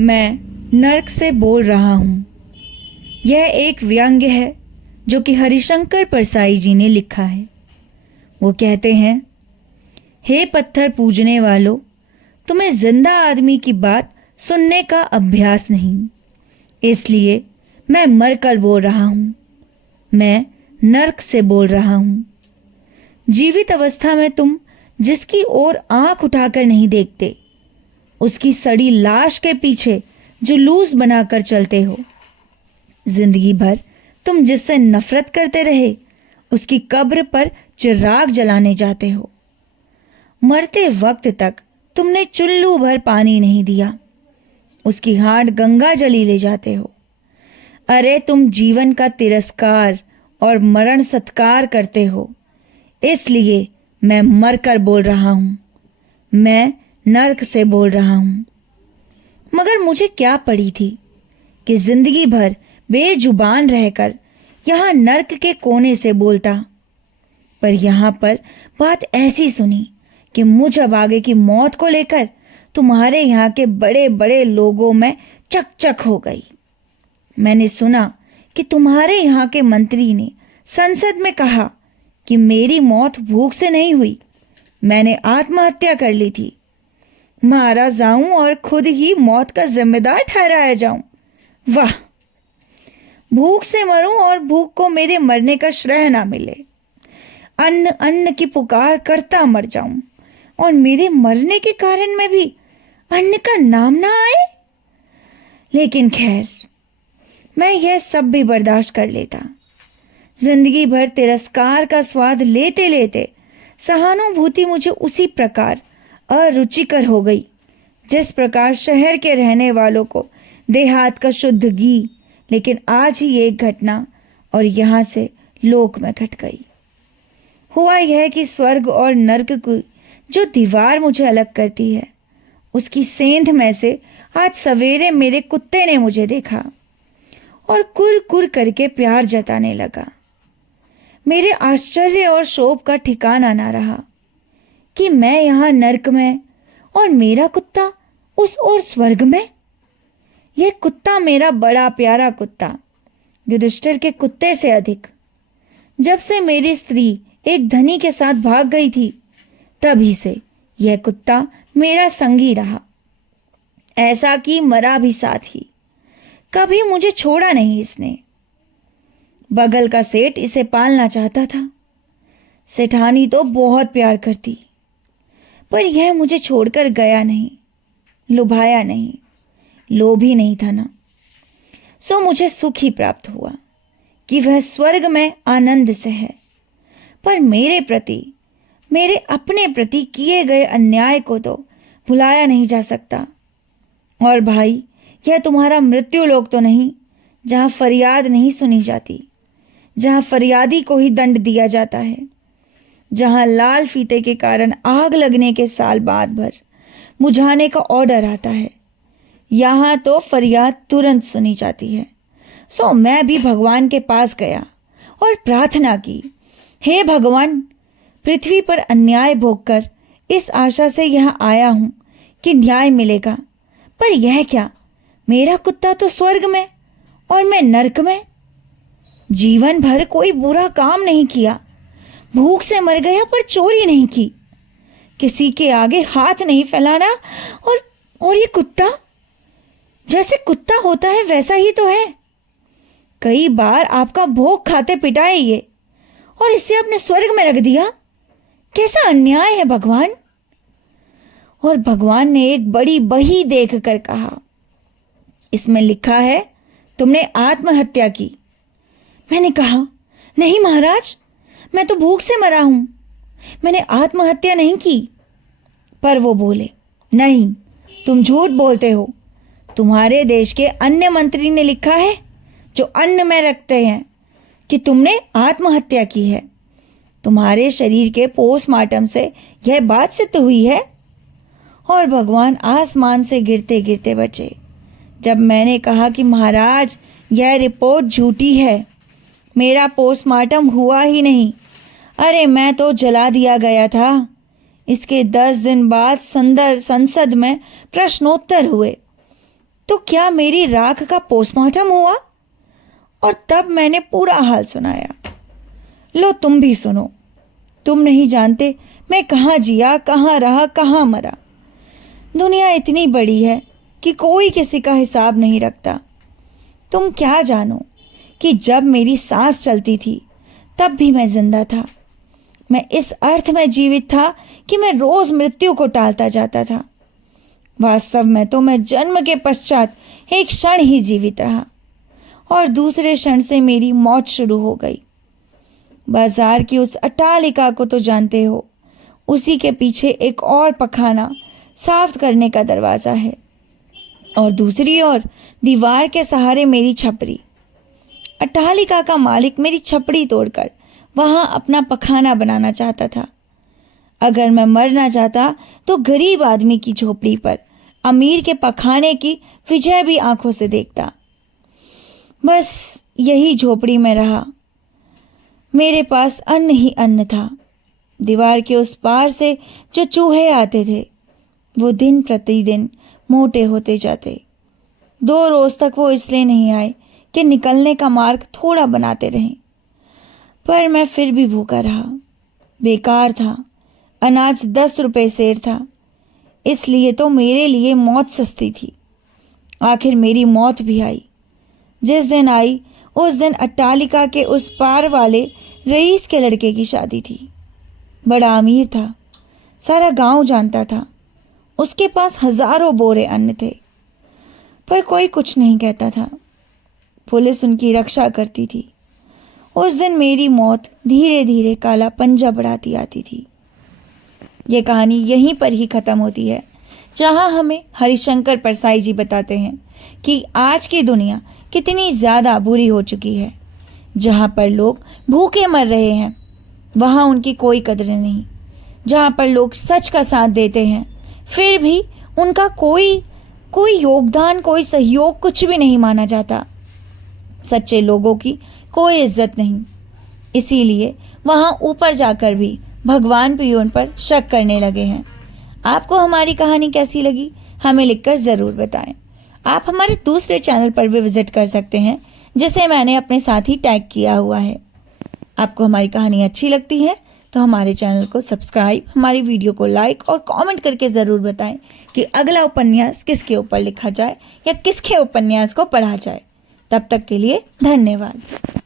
मैं नर्क से बोल रहा हूँ। यह एक व्यंग्य है जो कि हरिशंकर परसाई जी ने लिखा है। वो कहते हैं, हे पत्थर पूजने वालों, तुम्हें जिंदा आदमी की बात सुनने का अभ्यास नहीं, इसलिए मैं मरकर बोल रहा हूँ। मैं नर्क से बोल रहा हूँ। जीवित अवस्था में तुम जिसकी ओर आंख उठाकर नहीं देखते, उसकी सड़ी लाश के पीछे जुलूस बनाकर चलते हो। जिंदगी भर तुम जिससे नफरत करते रहे, उसकी कब्र पर चिराग जलाने जाते हो। मरते वक्त तक तुमने चुल्लू भर पानी नहीं दिया, उसकी हाड़ गंगा जली ले जाते हो। अरे तुम जीवन का तिरस्कार और मरण सत्कार करते हो, इसलिए मैं मरकर बोल रहा हूं। मैं नर्क से बोल रहा हूं। मगर मुझे क्या पड़ी थी कि जिंदगी भर बेजुबान रहकर यहां नर्क के कोने से बोलता। पर यहां पर बात ऐसी सुनी कि मुझ अब आगे की मौत को लेकर तुम्हारे यहाँ के बड़े बड़े लोगों में चकचक हो गई। मैंने सुना कि तुम्हारे यहाँ के मंत्री ने संसद में कहा कि मेरी मौत भूख से नहीं हुई, मैंने आत्महत्या कर ली थी। मारा जाऊं और खुद ही मौत का जिम्मेदार ठहराया जाऊं। वाह, भूख से मरूं और भूख को मेरे मरने का श्रेय ना मिले। अन्न अन्न की पुकार करता मर जाऊं और मेरे मरने के कारण में भी अन्न का नाम ना आए। लेकिन खैर, मैं यह सब भी बर्दाश्त कर लेता। जिंदगी भर तिरस्कार का स्वाद लेते लेते सहानुभूति मुझे उसी प्रकार अरुचिकर हो गई जिस प्रकार शहर के रहने वालों को देहात का शुद्ध घी। लेकिन आज ही एक घटना और यहाँ से लोक में घट गई। हुआ यह कि स्वर्ग और नर्क की जो दीवार मुझे अलग करती है, उसकी सेंध में से आज सवेरे मेरे कुत्ते ने मुझे देखा और कुर कुर करके प्यार जताने लगा। मेरे आश्चर्य और शोभ का ठिकाना ना रहा कि मैं यहाँ नर्क में और मेरा कुत्ता उस ओर स्वर्ग में। यह कुत्ता मेरा बड़ा प्यारा कुत्ता, युधिष्ठिर के कुत्ते से अधिक। जब से मेरी स्त्री एक धनी के साथ भाग गई थी, तभी से यह कुत्ता मेरा संगी रहा। ऐसा कि मरा भी साथ ही, कभी मुझे छोड़ा नहीं इसने। बगल का सेठ इसे पालना चाहता था। सेठानी तो बहुत प्यार करती, पर यह मुझे छोड़कर गया नहीं, लुभाया नहीं, लोभी नहीं था ना। सो मुझे सुख ही प्राप्त हुआ कि वह स्वर्ग में आनंद से है। पर मेरे प्रति, मेरे अपने प्रति किए गए अन्याय को तो भुलाया नहीं जा सकता। और भाई, यह तुम्हारा मृत्यु लोक तो नहीं जहां फरियाद नहीं सुनी जाती, जहां फरियादी को ही दंड दिया जाता है, जहां लाल फीते के कारण आग लगने के साल बाद भर बुझाने का ऑर्डर आता है। यहां तो फरियाद तुरंत सुनी जाती है। सो मैं भी भगवान के पास गया और प्रार्थना की, हे भगवान, पृथ्वी पर अन्याय भोगकर इस आशा से यहाँ आया हूं कि न्याय मिलेगा, पर यह क्या, मेरा कुत्ता तो स्वर्ग में और मैं नर्क में। जीवन भर कोई बुरा काम नहीं किया, भूख से मर गया पर चोरी नहीं की, किसी के आगे हाथ नहीं फैलाना। और ये कुत्ता, जैसे कुत्ता होता है वैसा ही तो है। कई बार आपका भोग खाते पिटाए ये, और इसे अपने स्वर्ग में रख दिया। कैसा अन्याय है भगवान। और भगवान ने एक बड़ी बही देख कर कहा, इसमें लिखा है तुमने आत्महत्या की। मैंने कहा, नहीं महाराज, मैं तो भूख से मरा हूं, मैंने आत्महत्या नहीं की। पर वो बोले, नहीं, तुम झूठ बोलते हो। तुम्हारे देश के अन्य मंत्री ने लिखा है जो अन्न में रखते हैं कि तुमने आत्महत्या की है। तुम्हारे शरीर के पोस्टमार्टम से यह बात सिद्ध हुई है। और भगवान आसमान से गिरते गिरते बचे जब मैंने कहा कि महाराज, यह रिपोर्ट झूठी है, मेरा पोस्टमार्टम हुआ ही नहीं। अरे मैं तो जला दिया गया था। इसके 10 दिन बाद संसद में प्रश्नोत्तर हुए, तो क्या मेरी राख का पोस्टमार्टम हुआ? और तब मैंने पूरा हाल सुनाया। लो तुम भी सुनो। तुम नहीं जानते मैं कहाँ जिया, कहाँ रहा, कहाँ मरा। दुनिया इतनी बड़ी है कि कोई किसी का हिसाब नहीं रखता। तुम क्या जानो कि जब मेरी सांस चलती थी तब भी मैं जिंदा था। मैं इस अर्थ में जीवित था कि मैं रोज मृत्यु को टालता जाता था। वास्तव में तो मैं जन्म के पश्चात एक क्षण ही जीवित रहा और दूसरे क्षण से मेरी मौत शुरू हो गई। बाजार की उस अट्टालिका को तो जानते हो, उसी के पीछे एक और पखाना साफ करने का दरवाज़ा है और दूसरी ओर दीवार के सहारे मेरी छपरी। अट्टालिका का मालिक मेरी छपड़ी तोड़कर वहां अपना पखाना बनाना चाहता था। अगर मैं मर ना जाता तो गरीब आदमी की झोपड़ी पर अमीर के पखाने की विजय भी आंखों से देखता। बस यही झोपड़ी में रहा। मेरे पास अन्न ही अन्न था। दीवार के उस पार से जो चूहे आते थे वो दिन प्रतिदिन मोटे होते जाते। 2 रोज तक वो इसलिए नहीं आए कि निकलने का मार्ग थोड़ा बनाते रहें, पर मैं फिर भी भूखा रहा। बेकार था। अनाज 10 रुपए सेर था, इसलिए तो मेरे लिए मौत सस्ती थी। आखिर मेरी मौत भी आई। जिस दिन आई उस दिन अट्टालिका के उस पार वाले रईस के लड़के की शादी थी। बड़ा अमीर था, सारा गांव जानता था। उसके पास हजारों बोरे अन्न थे, पर कोई कुछ नहीं कहता था। पुलिस उनकी रक्षा करती थी। उस दिन मेरी मौत धीरे धीरे काला पंजा बढ़ाती आती थी। ये कहानी यहीं पर ही खत्म होती है, जहां हमें हरिशंकर परसाई जी बताते हैं कि आज की दुनिया कितनी ज़्यादा बुरी हो चुकी है। जहां पर लोग भूखे मर रहे हैं वहां उनकी कोई कदर नहीं। जहां पर लोग सच का साथ देते हैं फिर भी उनका कोई योगदान, कोई सहयोग कुछ भी नहीं माना जाता। सच्चे लोगों की कोई इज्जत नहीं। इसीलिए वहां ऊपर जाकर भी भगवान भी उन पर शक करने लगे हैं। आपको हमारी कहानी कैसी लगी हमें लिखकर ज़रूर बताएं। आप हमारे दूसरे चैनल पर भी विजिट कर सकते हैं, जिसे मैंने अपने साथ ही टैग किया हुआ है। आपको हमारी कहानी अच्छी लगती है तो हमारे चैनल को सब्सक्राइब, हमारी वीडियो को लाइक और कमेंट करके ज़रूर बताएं कि अगला उपन्यास किसके ऊपर लिखा जाए या किसके उपन्यास को पढ़ा जाए। तब तक के लिए धन्यवाद।